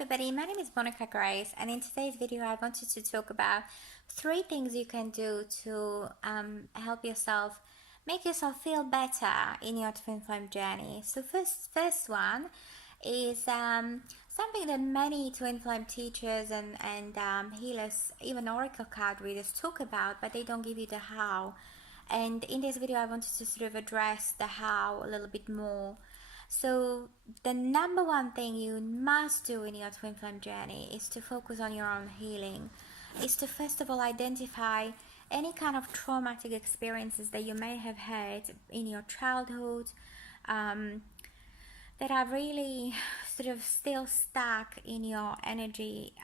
everybody, my name is Monica Grace, and in today's video I wanted to talk about 3 things you can do to help yourself, make yourself feel better in your twin flame journey. So first one is something that many twin flame teachers and healers, even oracle card readers talk about, but they don't give you the how. And in this video I wanted to sort of address the how a little bit more. So the number one thing you must do in your twin flame journey is to focus on your own healing, is to first of all identify any kind of traumatic experiences that you may have had in your childhood that are really sort of still stuck in your energy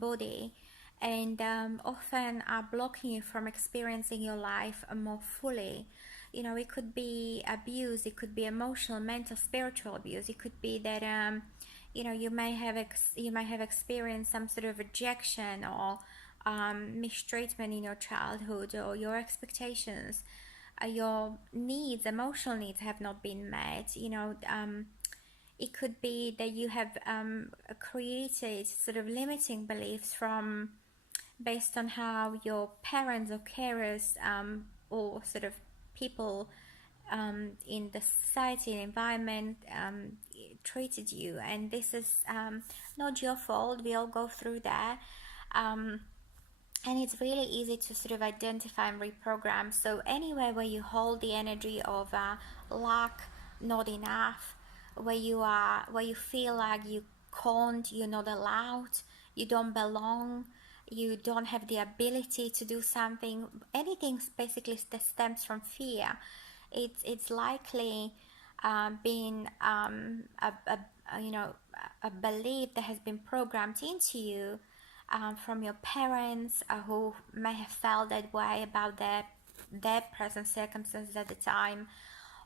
body, and often are blocking you from experiencing your life more fully. You know, it could be abuse, it could be emotional, mental, spiritual abuse. It could be that you may have experienced some sort of rejection or mistreatment in your childhood, or your expectations, your needs, emotional needs have not been met. It could be that you have created sort of limiting beliefs based on how your parents or carers or sort of people in the society and environment treated you, and this is not your fault. We all go through that, and it's really easy to sort of identify and reprogram. So anywhere where you hold the energy of lack, not enough, where you feel like you can't, you're not allowed, you don't belong, you don't have the ability to do something, anything basically that stems from fear, it's likely being a belief that has been programmed into you from your parents, who may have felt that way about their present circumstances at the time,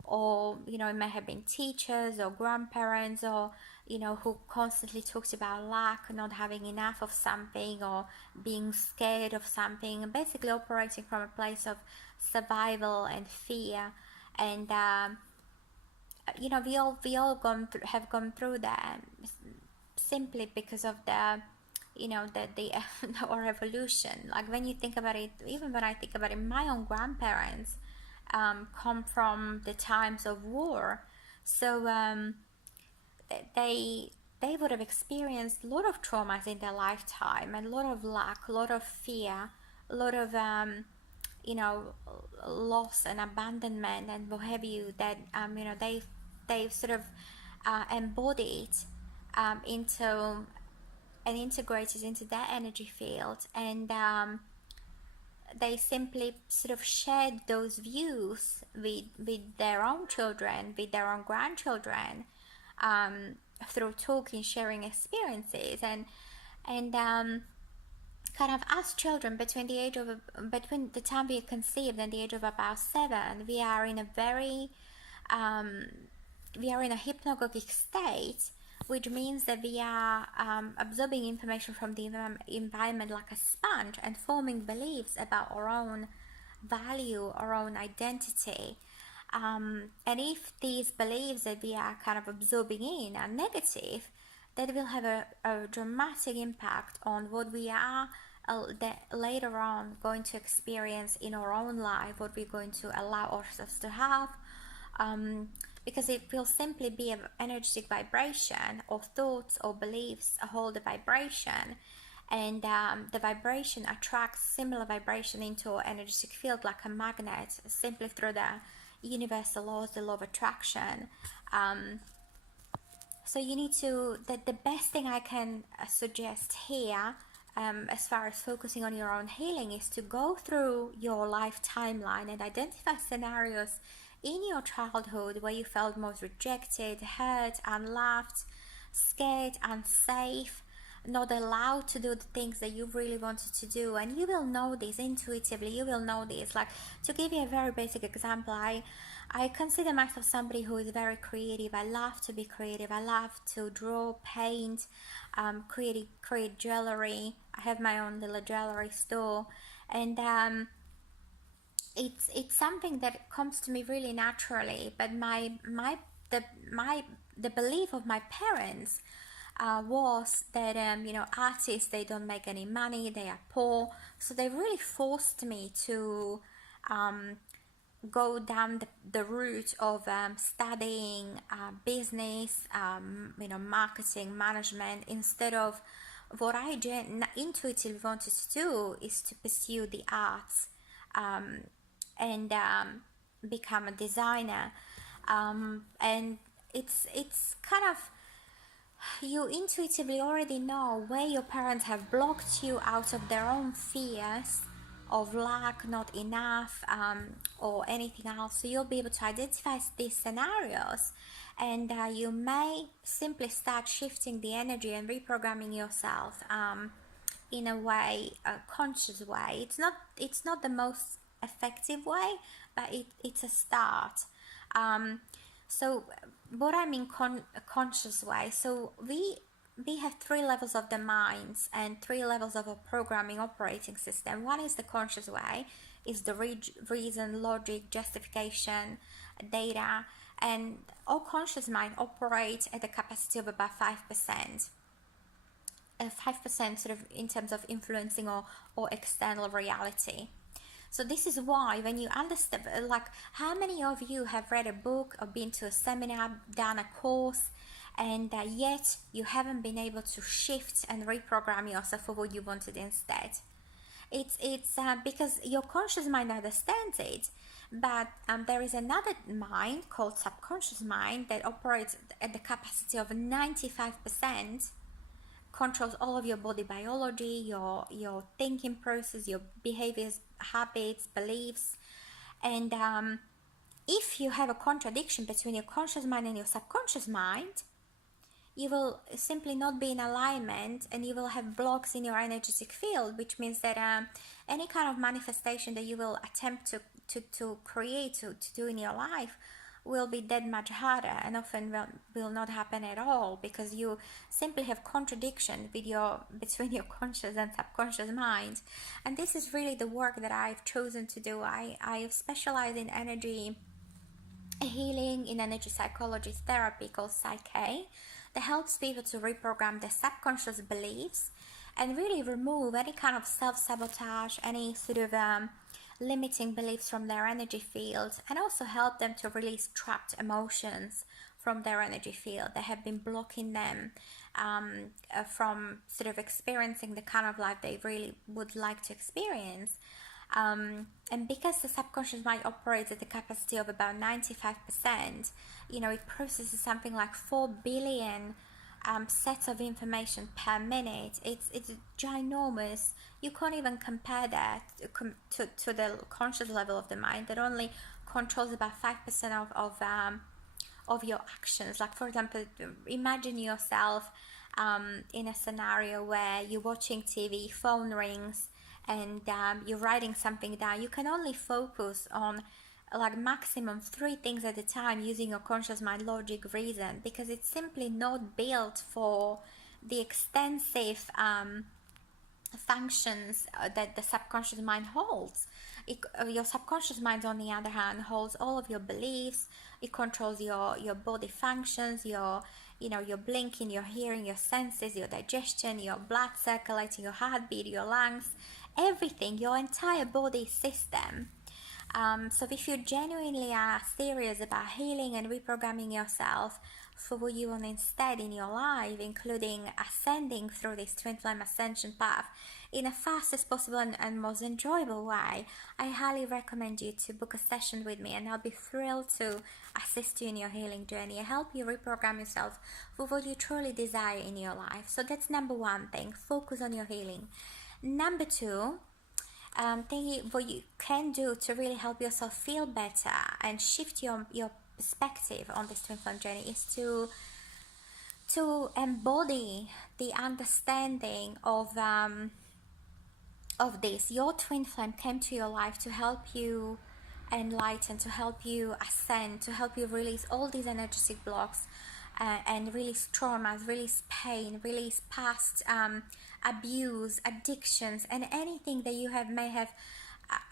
or it may have been teachers or grandparents, or who constantly talked about lack, not having enough of something, or being scared of something, and basically operating from a place of survival and fear. And we all have gone through that, simply because of the our evolution. Like when you think about it, even when I think about it, my own grandparents come from the times of war, so they would have experienced a lot of traumas in their lifetime, and a lot of lack, a lot of fear, a lot of loss and abandonment and what have you, that they've sort of embodied into and integrated into their energy field, and they simply sort of shared those views with their own children, with their own grandchildren, through talking, sharing experiences, and kind of as children, between the time we are conceived and the age of about 7, we are in a very hypnagogic state, which means that we are absorbing information from the environment like a sponge, and forming beliefs about our own value, our own identity. And if these beliefs that we are kind of absorbing in are negative, that will have a dramatic impact on what we are later on going to experience in our own life, what we're going to allow ourselves to have, because it will simply be an energetic vibration, or thoughts or beliefs hold a vibration, and the vibration attracts similar vibration into our energetic field like a magnet, simply through the universal laws, the law of attraction. So you need to, the best thing I can suggest here, as far as focusing on your own healing, is to go through your life timeline and identify scenarios in your childhood where you felt most rejected, hurt, unloved, scared, unsafe, not allowed to do the things that you really wanted to do. And you will know this intuitively, you will know this. Like, to give you a very basic example, I consider myself somebody who is very creative. I love to be creative. I love to draw, paint, create jewelry. I have my own little jewelry store, and it's something that comes to me really naturally. But the belief of my parents was that artists, they don't make any money, they are poor, so they really forced me to go down the route of studying business, marketing, management, instead of what I intuitively wanted to do is to pursue the arts, and become a designer. And it's kind of, you intuitively already know where your parents have blocked you out of their own fears of lack, not enough, or anything else. So you'll be able to identify these scenarios, and you may simply start shifting the energy and reprogramming yourself in a way, a conscious way. It's not the most effective way, but it's a start. So what I mean a conscious way, so we have three levels of the minds and three levels of a programming operating system. One is the conscious way, is the reason, logic, justification, data, and all conscious mind operate at the capacity of about 5%. 5% sort of in terms of influencing or external reality. So this is why when you understand, like, how many of you have read a book or been to a seminar, done a course, and yet you haven't been able to shift and reprogram yourself for what you wanted instead? It's because your conscious mind understands it, but there is another mind called subconscious mind that operates at the capacity of 95%, controls all of your body biology, your thinking process, your behaviors, habits, beliefs. And if you have a contradiction between your conscious mind and your subconscious mind, you will simply not be in alignment, and you will have blocks in your energetic field, which means that any kind of manifestation that you will attempt to create, to do in your life, will be that much harder, and often will not happen at all, because you simply have contradiction between your conscious and subconscious mind. And this is really the work that I've chosen to do. I specialize in energy healing, in energy psychology therapy called Psyche, that helps people to reprogram their subconscious beliefs and really remove any kind of self-sabotage, any sort of limiting beliefs from their energy field, and also help them to release trapped emotions from their energy field that have been blocking them from sort of experiencing the kind of life they really would like to experience. And because the subconscious mind operates at the capacity of about 95%, it processes something like 4 billion sets of information per minute. It's ginormous. You can't even compare that to the conscious level of the mind that only controls about 5% of your actions. Like, for example, imagine yourself in a scenario where you're watching TV, phone rings, and you're writing something down. You can only focus on like maximum 3 things at a time using your conscious mind, logic, reason, because it's simply not built for the extensive functions that the subconscious mind holds. Your subconscious mind, on the other hand, holds all of your beliefs. It controls your body functions, your blinking, your hearing, your senses, your digestion, your blood circulating, your heartbeat, your lungs, everything, your entire body system. So if you genuinely are serious about healing and reprogramming yourself for what you want instead in your life, including ascending through this twin flame ascension path in a fastest possible and most enjoyable way, I highly recommend you to book a session with me, and I'll be thrilled to assist you in your healing journey and help you reprogram yourself for what you truly desire in your life. So that's number one thing, focus on your healing. Number two, what you can do to really help yourself feel better and shift your perspective on this twin flame journey is to embody the understanding of this. Your twin flame came to your life to help you enlighten, to help you ascend, to help you release all these energetic blocks, and release traumas, release pain, release past abuse, addictions, and anything that you may have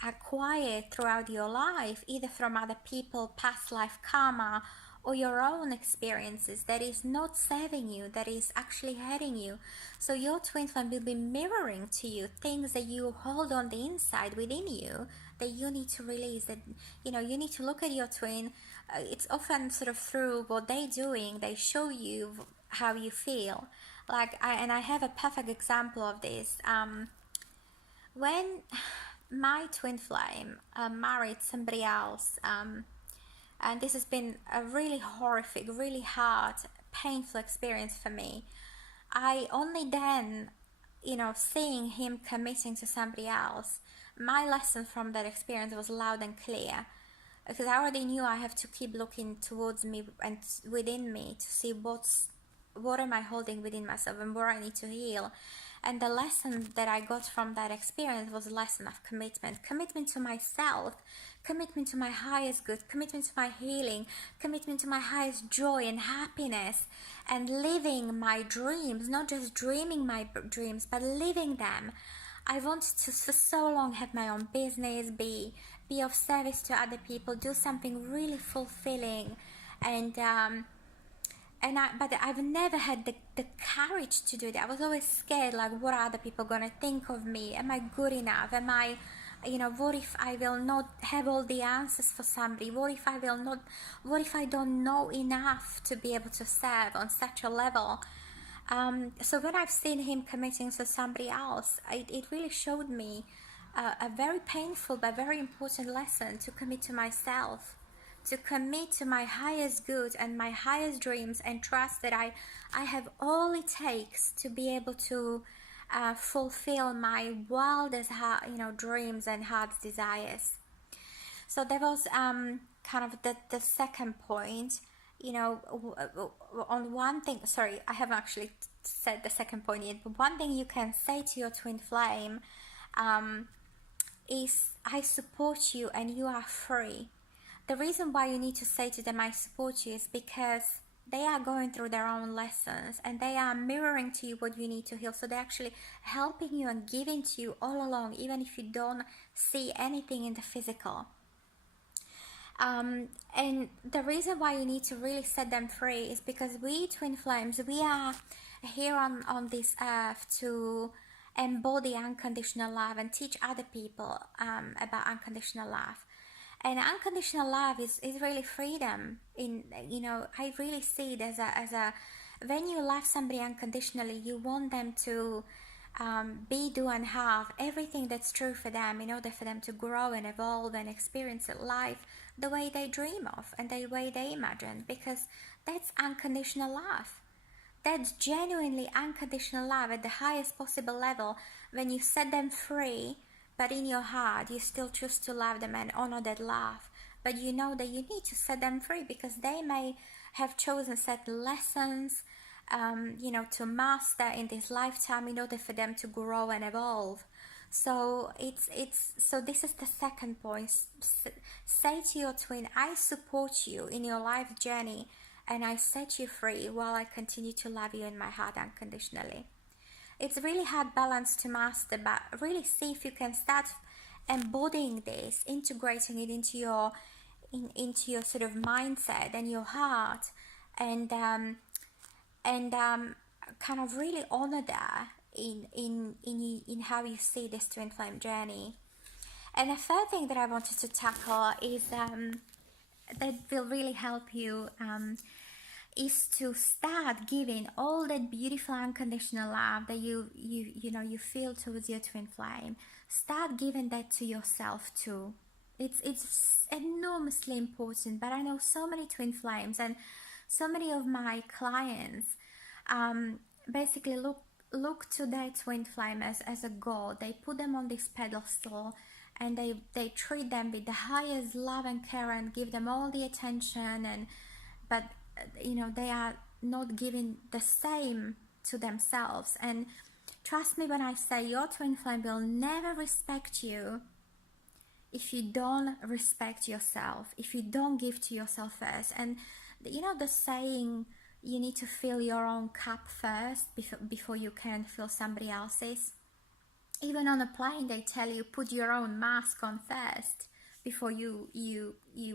acquired throughout your life, either from other people, past life karma, or your own experiences that is not serving you, that is actually hurting you. So your twin flame will be mirroring to you things that you hold on the inside within you that you need to release, that you need to look at your twin. It's often sort of through what they're doing, they show you how you feel. Like I have a perfect example of this. When my twin flame married somebody else, and this has been a really horrific, really hard, painful experience for me. I only then, seeing him committing to somebody else, my lesson from that experience was loud and clear, because I already knew I have to keep looking towards me and within me to see what am I holding within myself and where I need to heal. And the lesson that I got from that experience was a lesson of commitment to myself, commitment to my highest good, commitment to my healing, commitment to my highest joy and happiness, and living my dreams, not just dreaming my dreams, but living them. I wanted to for so long have my own business, be of service to other people, do something really fulfilling, but I've never had the courage to do that. I was always scared, like, what are other people gonna think of me? Am I good enough? Am I, what if I will not have all the answers for somebody? What if I don't know enough to be able to serve on such a level? So when I've seen him committing to somebody else, it really showed me a very painful but very important lesson: to commit to myself, to commit to my highest good and my highest dreams, and trust that I have all it takes to be able to fulfill my wildest dreams and heart's desires. So that was kind of the second point. On one thing, sorry, I haven't actually said the second point yet, but one thing you can say to your twin flame is, I support you and you are free. The reason why you need to say to them, I support you, is because they are going through their own lessons and they are mirroring to you what you need to heal. So they're actually helping you and giving to you all along, even if you don't see anything in the physical. And the reason why you need to really set them free is because we twin flames, we are here on this earth to embody unconditional love and teach other people about unconditional love. And unconditional love is really freedom. I really see it as a when you love somebody unconditionally, you want them to be, do, and have everything that's true for them in order for them to grow and evolve and experience life the way they dream of and the way they imagine, because that's unconditional love. That's genuinely unconditional love at the highest possible level, when you set them free, but in your heart you still choose to love them and honor that love. But you know that you need to set them free because they may have chosen certain lessons to master in this lifetime in order for them to grow and evolve. So so this is the second point. Say to your twin, I support you in your life journey and I set you free while I continue to love you in my heart unconditionally. It's a really hard balance to master, but really see if you can start embodying this, integrating it into your sort of mindset and your heart, and kind of really honor that in how you see this twin flame journey. And a third thing that I wanted to tackle is that will really help you is to start giving all that beautiful unconditional love that you feel towards your twin flame. Start giving that to yourself too. It's enormously important. But I know so many twin flames and so many of my clients basically look to their twin flame as a god. They put them on this pedestal and they treat them with the highest love and care and give them all the attention, but they are not giving the same to themselves. And trust me when I say, your twin flame will never respect you if you don't respect yourself, if you don't give to yourself first. And the saying, you need to fill your own cup first before you can fill somebody else's. Even on a plane, they tell you, put your own mask on first before you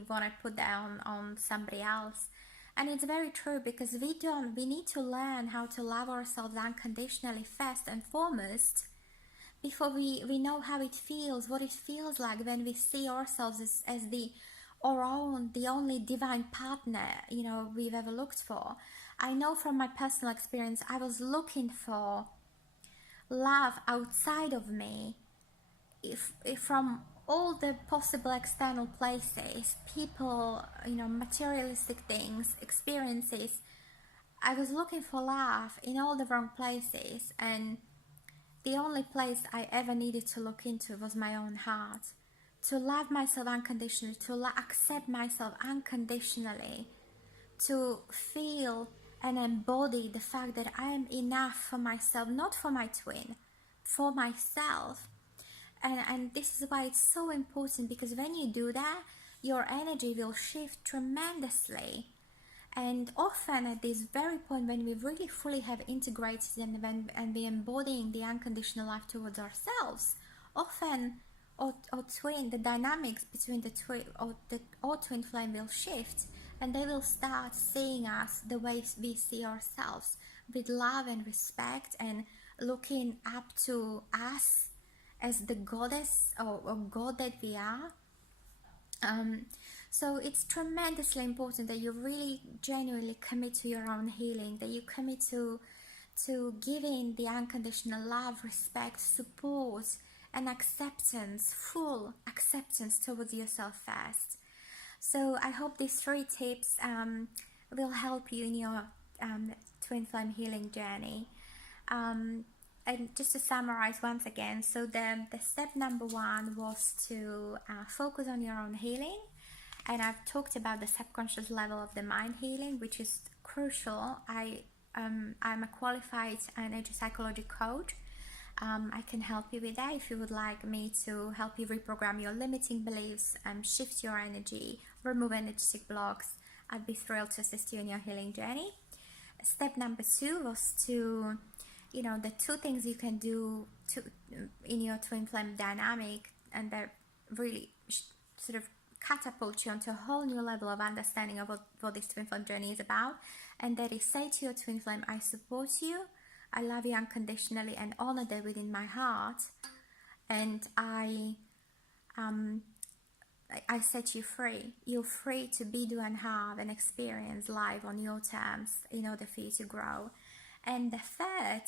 want to put that on somebody else. And it's very true, because we need to learn how to love ourselves unconditionally first and foremost, before we know how it feels, what it feels like when we see ourselves as the only divine partner, we've ever looked for. I know from my personal experience, I was looking for love outside of me, if from all the possible external places, people, materialistic things, experiences. I was looking for love in all the wrong places, and the only place I ever needed to look into was my own heart. To love myself unconditionally, to accept myself unconditionally, to feel and embody the fact that I am enough for myself, not for my twin, for myself. And this is why it's so important, because when you do that, your energy will shift tremendously. And often at this very point, when we really fully have integrated and we embodying the unconditional love towards ourselves, often or twin, the dynamics between the twin or twin flame will shift, and they will start seeing us the way we see ourselves, with love and respect, and looking up to us as the goddess or god that we are. um, so it's tremendously important that you really genuinely commit to your own healing, that you commit to giving the unconditional love, respect, support, and acceptance, full acceptance towards yourself first. So I hope these 3 tips will help you in your twin flame healing journey. And just to summarize once again, so the step number 1 was to focus on your own healing, and I've talked about the subconscious level of the mind healing, which is crucial. I'm a qualified energy psychology coach. I can help you with that if you would like me to help you reprogram your limiting beliefs, shift your energy, remove energetic blocks. I'd be thrilled to assist you in your healing journey. Step number 2 was to, the 2 things you can do in your twin flame dynamic, and that really sort of catapult you onto a whole new level of understanding of what this twin flame journey is about. And that is, say to your twin flame, I support you, I love you unconditionally and honor that within my heart, and I set you free. You're free to be, do, and have and experience life on your terms in order for you to grow. And the third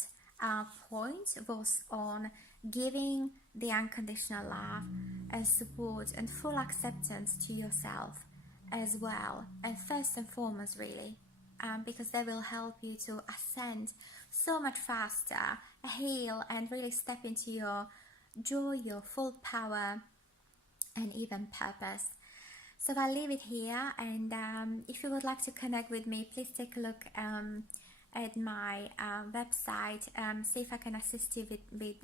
point was on giving the unconditional love and support and full acceptance to yourself as well. And first and foremost, really, because they will help you to ascend so much faster, heal, and really step into your joy, your full power, and even purpose. So I'll leave it here, and if you would like to connect with me, please take a look at my website, see if I can assist you with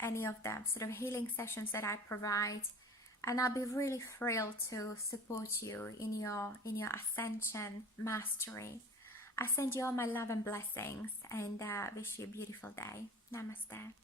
any of the sort of healing sessions that I provide, and I'll be really thrilled to support you in your ascension mastery. I send you all my love and blessings, and wish you a beautiful day. Namaste.